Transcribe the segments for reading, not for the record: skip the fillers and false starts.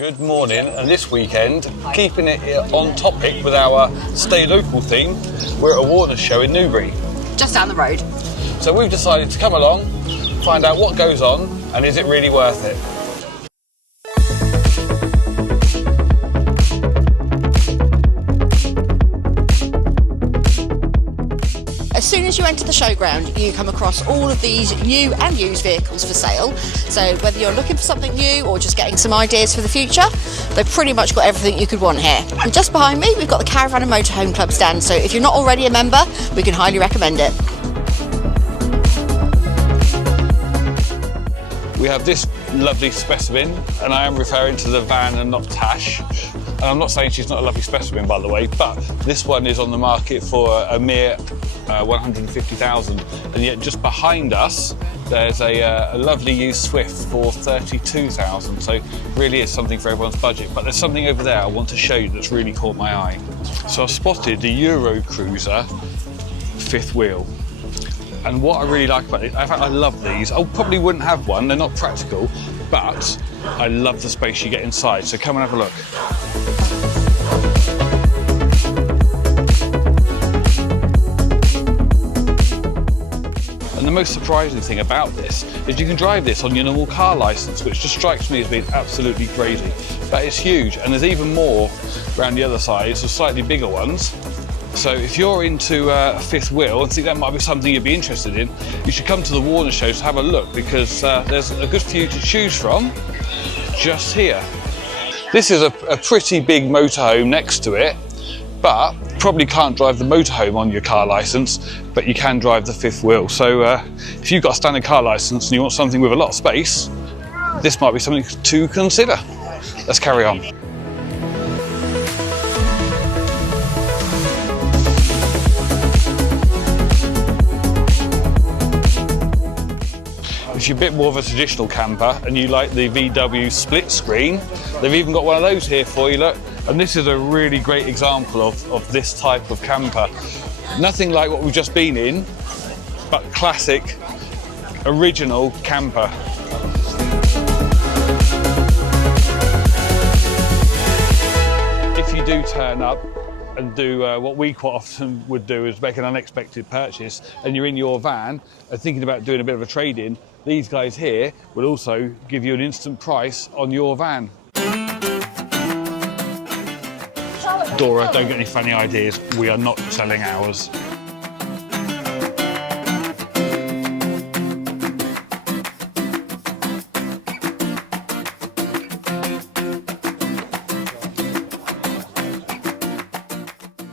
Good morning, and this weekend, keeping it on topic with our Stay Local theme, we're at a water show in Newbury. Just down the road. So we've decided to come along, find out what goes on, and is it really worth it? As soon as you enter the showground, you come across all of these new and used vehicles for sale. So whether you're looking for something new or just getting some ideas for the future, they've pretty much got everything you could want here. And just behind me, we've got the Caravan and Motorhome Club stand. So if you're not already a member, we can highly recommend it. We have this lovely specimen, and I am referring to the van and not Tash. And I'm not saying she's not a lovely specimen, by the way, but this one is on the market for a mere 150,000, and yet just behind us there's a lovely used Swift for 32,000. So really is something for everyone's budget. But there's something over there I want to show you that's really caught my eye. So I spotted the Euro Cruiser fifth wheel. And what I really like about it, in fact I love these. I probably wouldn't have one, they're not practical, but I love the space you get inside. So come and have a look. And the most surprising thing about this is you can drive this on your normal car licence, which just strikes me as being absolutely crazy. But it's huge, and there's even more around the other side, so slightly bigger ones. So if you're into a fifth wheel and think that might be something you'd be interested in, you should come to the Warner Show to have a look, because there's a good few to choose from just here. This is a pretty big motorhome next to it, but probably can't drive the motorhome on your car licence, but you can drive the fifth wheel. So if you've got a standard car licence and you want something with a lot of space, this might be something to consider. Let's carry on. If you're a bit more of a traditional camper and you like the VW split screen, they've even got one of those here for you, look. And this is a really great example of this type of camper. Nothing like what we've just been in, but classic, original camper. If you do turn up and do what we quite often would do, is make an unexpected purchase, and you're in your van and thinking about doing a bit of a trade-in, these guys here will also give you an instant price on your van. Dora, don't get any funny ideas. We are not selling ours.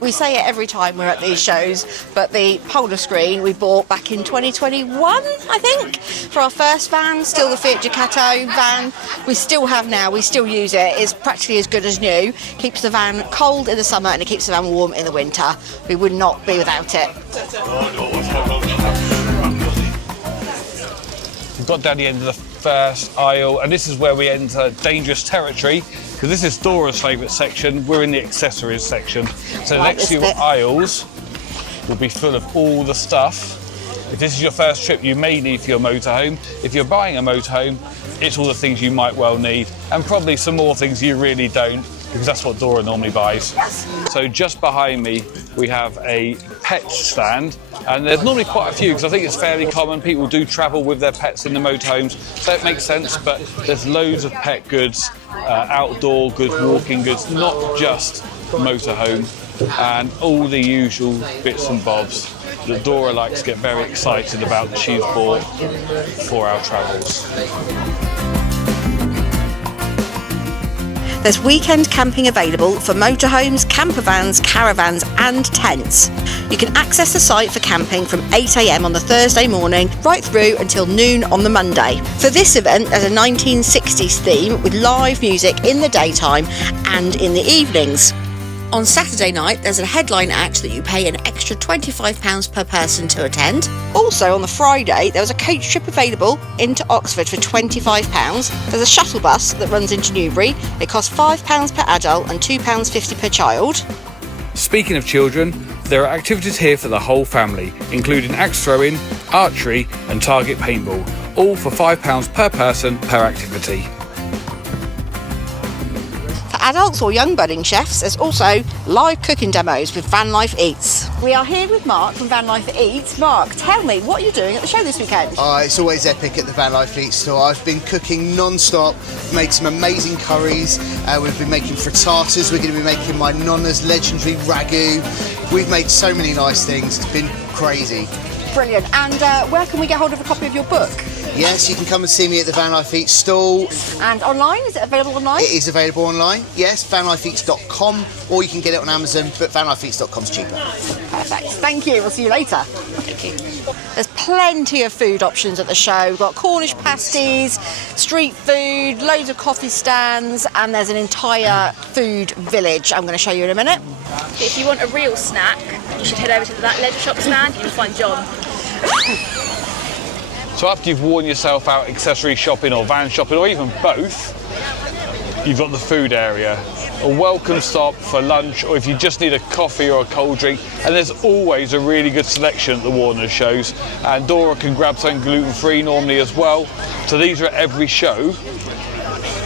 We say it every time we're at these shows, but the Polar screen we bought back in 2021, I think, for our first van, still the Fiat Ducato van. We still have now, we still use it. It's practically as good as new. Keeps the van cold in the summer and it keeps the van warm in the winter. We would not be without it. We've got down the end of the first aisle, and this is where we enter dangerous territory, because this is Dora's favourite section. We're in the accessories section. So the next few aisles will be full of all the stuff. If this is your first trip, you may need for your motorhome. If you're buying a motorhome, it's all the things you might well need, and probably some more things you really don't, because that's what Dora normally buys. So just behind me, we have a pet stand, and there's normally quite a few, because I think it's fairly common. People do travel with their pets in the motorhomes, so it makes sense, but there's loads of pet goods, outdoor goods, walking goods, not just motorhome, and all the usual bits and bobs that Dora likes to get very excited about that she's bought for our travels. There's weekend camping available for motorhomes, campervans, caravans and tents. You can access the site for camping from 8 AM on the Thursday morning right through until noon on the Monday. For this event, there's a 1960s theme with live music in the daytime and in the evenings. On Saturday night, there's a headline act that you pay an extra £25 per person to attend. Also on the Friday, there was a coach trip available into Oxford for £25. There's a shuttle bus that runs into Newbury. It costs £5 per adult and £2.50 per child. Speaking of children, there are activities here for the whole family, including axe throwing, archery and target paintball, all for £5 per person per activity. adults or young budding chefs, there's also live cooking demos with Van Life Eats. We are here with Mark from Van Life Eats. Mark, tell me, what are you doing at the show this weekend? It's always epic at the Van Life Eats store. I've been cooking non-stop, made some amazing curries. We've been making frittatas. We're going to be making my Nonna's legendary ragu. We've made so many nice things. It's been crazy. Brilliant. And where can we get hold of a copy of your book? Yes, you can come and see me at the Van Life Eats stall. And online? Is it available online? It is available online, yes, vanlifeeats.com, or you can get it on Amazon, but vanlifeeats.com is cheaper. Perfect. Thank you. We'll see you later. Thank you. There's plenty of food options at the show. We've got Cornish pasties, street food, loads of coffee stands, and there's an entire food village I'm going to show you in a minute. If you want a real snack, you should head over to that leisure shop stand. You'll find John. So after you've worn yourself out accessory shopping or van shopping or even both, you've got the food area. A welcome stop for lunch, or if you just need a coffee or a cold drink, and there's always a really good selection at the Warner shows, and Dora can grab something gluten-free normally as well. So these are at every show,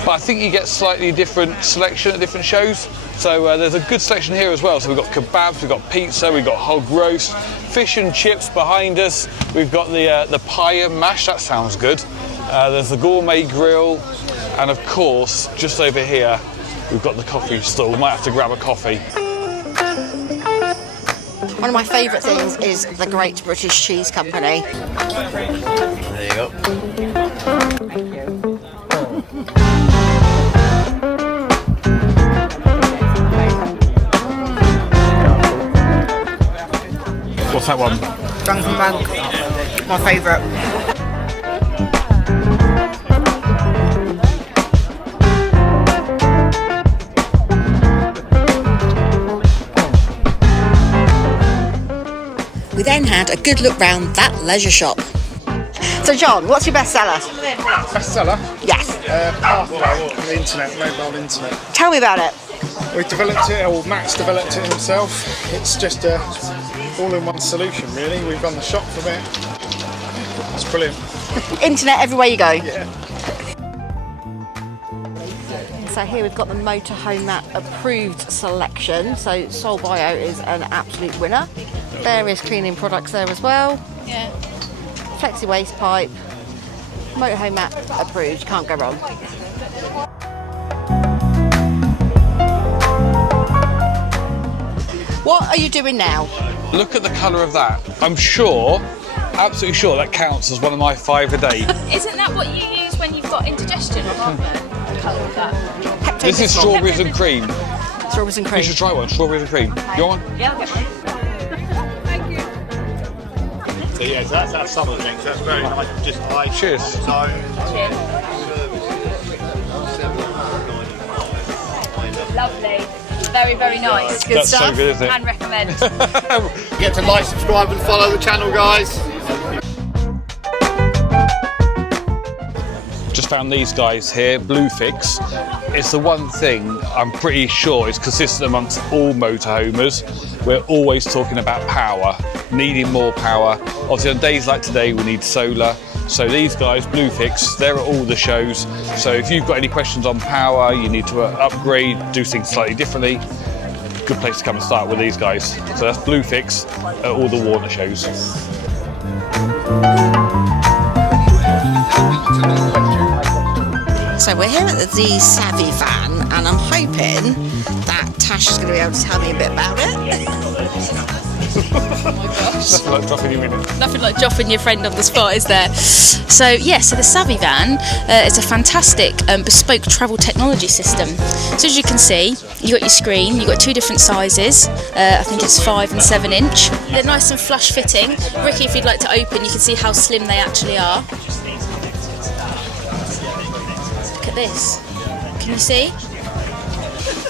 but I think you get slightly different selection at different shows. So there's a good selection here as well. So we've got kebabs, we've got pizza, we've got hog roast, fish and chips behind us. We've got the pie and mash, that sounds good. There's the gourmet grill, and of course, just over here, we've got the coffee stall. We might have to grab a coffee. One of my favourite things is the Great British Cheese Company. There you go. Thank you. What's that one? Drunken Bank, my favourite. We then had a good look round that leisure shop. So John, what's your bestseller? Bestseller? Yes. Pathway on the internet, mobile internet. Tell me about it. We developed it, or Max developed it himself. It's just a all-in-one solution, really. We've run the shop from it. It's brilliant. Internet everywhere you go. Yeah. So here we've got the Motorhome Mat approved selection. So Sol Bio is an absolute winner. Various cleaning products there as well. Yeah. Flexi waste pipe. Motorhome Mat approved. Can't go wrong. What are you doing now? Look at the colour of that. I'm sure, absolutely sure, that counts as one of my 5 a day. Isn't that what you use when you've got indigestion or heartburn? The colour of that. Pepto This is Bismol. strawberries and cream. Strawberries and cream. You should try one, strawberries and cream. You want one? Yeah, I'll get one. So yeah, so that's our summer drink. So that's very nice. Just ice. Cheers. So Cheers. Lovely. Very, very nice. Good That's stuff. so good, isn't it? Can recommend. get to like, subscribe, and follow the channel, guys. Just found these guys here, Bluefix. It's the one thing I'm pretty sure is consistent amongst all motorhomers. We're always talking about power, needing more power. Obviously on days like today we need solar. So these guys, Bluefix, they're at all the shows. So if you've got any questions on power, you need to upgrade, do things slightly differently, good place to come and start with these guys. So that's Bluefix at all the Warner shows. So we're here at the Savvy van, and I'm hoping that Tash is going to be able to tell me a bit about it. Nothing like dropping you in it. Nothing like dropping your friend on the spot, is there? So yeah, so the Savvy van is a fantastic bespoke travel technology system. So as you can see, you got your screen, you've got 2 different sizes. I think it's 5 and 7 inch. They're nice and flush fitting. Ricky, if you'd like to open, you can see how slim they actually are. Look at this. Can you see?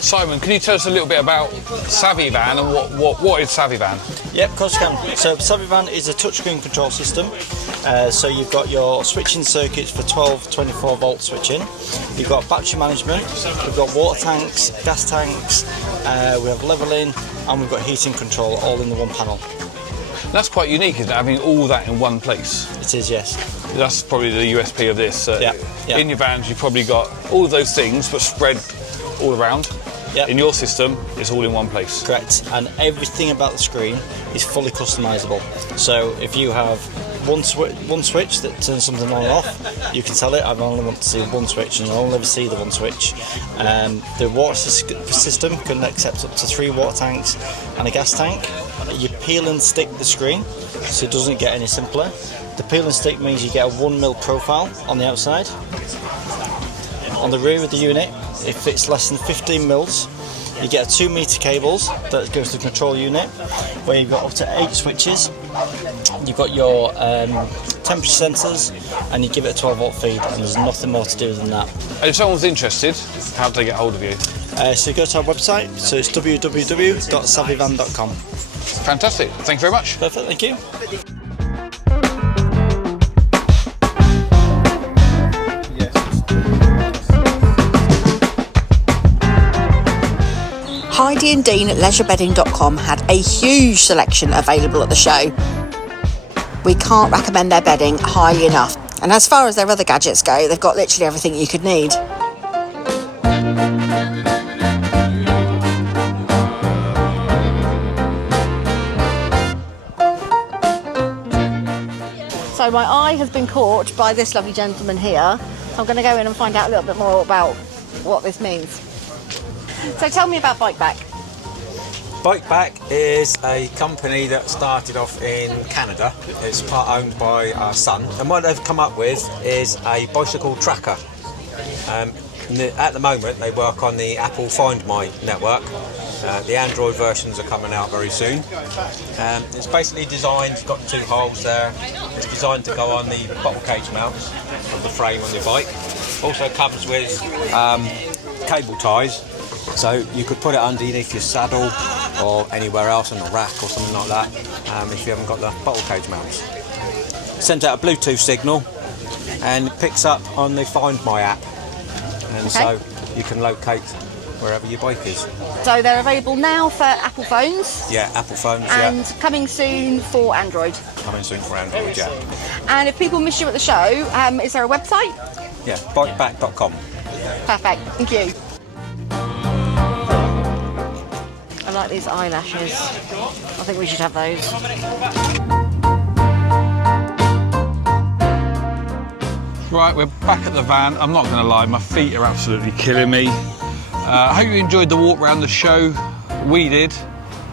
Simon, can you tell us a little bit about Savvy Van and what is Savvy Van? Yep, of course you can. So Savvy Van is a touchscreen control system. So you've got your switching circuits for 12, 24 volt switching. You've got battery management, we've got water tanks, gas tanks, we have levelling, and we've got heating control all in the one panel. That's quite unique, isn't it, having all that in one place? It is, yes. That's probably the USP of this. Yeah. In your vans you've probably got all of those things but spread all around. Yep. In your system, it's all in one place. Correct, and everything about the screen is fully customizable. So if you have one switch that turns something on and off, you can tell it, I only want to see one switch, and I'll never see the one switch. The water system can accept up to 3 water tanks and a gas tank. You peel and stick the screen, so it doesn't get any simpler. The peel and stick means you get a 1mm profile on the outside. On the rear of the unit, if it's less than 15 mils, you get a 2-meter cables that goes to the control unit, where you've got up to 8 switches. You've got your temperature sensors, and you give it a 12-volt feed, and there's nothing more to do than that. And if someone's interested, how do they get hold of you? So you go to our website, so it's www.savvyvan.com. Fantastic. Thank you very much. Perfect, thank you. Heidi and Dean at leisurebedding.com had a huge selection available at the show. We can't recommend their bedding highly enough. And as far as their other gadgets go, they've got literally everything you could need. So my eye has been caught by this lovely gentleman here. I'm going to go in and find out a little bit more about what this means. So tell me about Bikeback. Bikeback is a company that started off in Canada. It's part owned by our son, and what they've come up with is a bicycle tracker. At the moment they work on the Apple Find My network. The Android versions are coming out very soon. It's basically designed, it's got 2 holes there. It's designed to go on the bottle cage mounts on the frame on your bike. Also comes with cable ties, so you could put it underneath your saddle or anywhere else on a rack or something like that, if you haven't got the bottle cage mounts. Sends out a Bluetooth signal and it picks up on the Find My app, and so you can locate wherever your bike is. So they're available now for Apple phones. Yeah, Apple phones, and coming soon for Android. Coming soon for Android, yeah. And if people miss you at the show, is there a website? Yeah, bikeback.com. Perfect, thank you. I like these eyelashes. I think we should have those. Right, we're back at the van. I'm not going to lie, my feet are absolutely killing me. I hope you enjoyed the walk around the show. We did.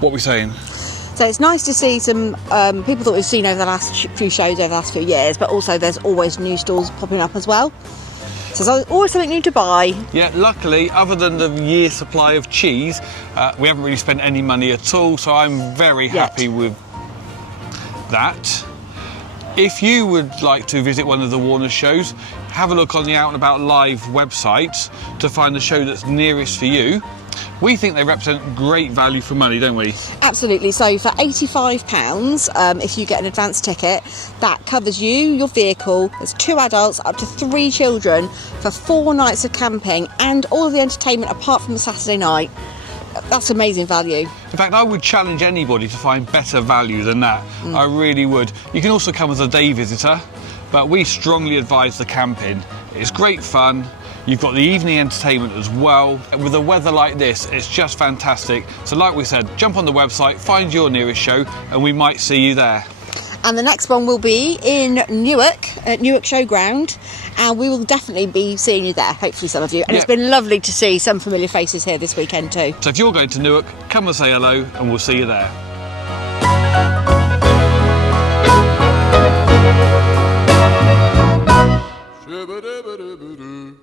What are we saying? So it's nice to see some people that we've seen over the last few shows, over the last few years, but also there's always new stalls popping up as well. So there's always something new to buy. Yeah, luckily, other than the year's supply of cheese, we haven't really spent any money at all, so I'm very happy with that. If you would like to visit one of the Warner shows, have a look on the Out and About Live website to find the show that's nearest for you. We think they represent great value for money, don't we? Absolutely. So for £85, if you get an advance ticket, that covers you, your vehicle, there's 2 adults, up to 3 children for 4 nights of camping and all of the entertainment apart from the Saturday night. That's amazing value. In fact, I would challenge anybody to find better value than that. I really would. You can also come as a day visitor, but we strongly advise the camping. It's great fun. You've got the evening entertainment as well. And with the weather like this, it's just fantastic. So like we said, jump on the website, find your nearest show, and we might see you there. And the next one will be in Newark, at Newark Showground, and we will definitely be seeing you there, hopefully some of you. And it's been lovely to see some familiar faces here this weekend too. So if you're going to Newark, come and say hello, and we'll see you there. Shabba-dabba-dabba-doo.